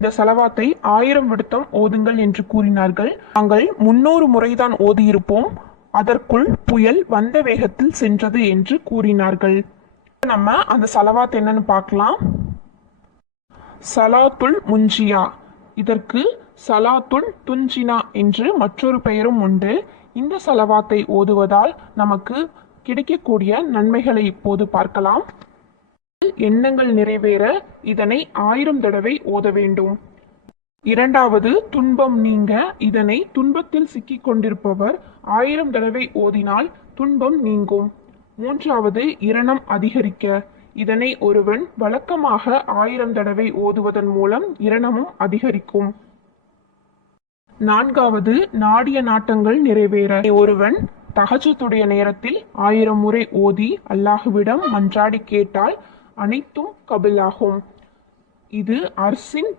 இந்த சலவாத்தை 1000 விடுத்தம் ஓதுங்கள் என்று கூறினார்கள். நாங்கள் 300 முறைதான் ஓதியிருப்போம், அதற்குள் புயல் வந்த வேகத்தில் சென்றது என்று கூறினார்கள். நம்ம அந்த சலவாத் என்னன்னு பார்க்கலாம். சலாத்துல் முன்ஜியா, இதற்கு சலாத்துல் துன்ஜினா என்று மற்றொரு பெயரும் உண்டு. இந்த சலவாத்தை ஓதுவதால் நமக்கு கிடைக்கக்கூடிய நன்மைகளை இப்போது பார்க்கலாம். எண்ணங்கள் நிறைவேற இதனை 1000 தடவை ஓத வேண்டும். இரண்டாவது, துன்பம் நீங்க இதனை துன்பத்தில் சிக்கிக் கொண்டிருப்பவர் 1000 தடவை ஓதினால் துன்பம் நீங்கும். மூன்றாவது, இரணம் அதிகரிக்க இதனை ஒருவன் வழக்கமாக 1000 தடவை ஓதுவதன் மூலம் இரணமும் அதிகரிக்கும். நான்காவது, நாடிய நாட்டங்கள் நிறைவேற ஒருவன் தஹஜ்ஜுடைய நேரத்தில் 1000 முறை ஓதி அல்லாஹ்விடம் மன்றாடி கேட்டால் அனைத்தும் கபிலாகும். இது அர்சின்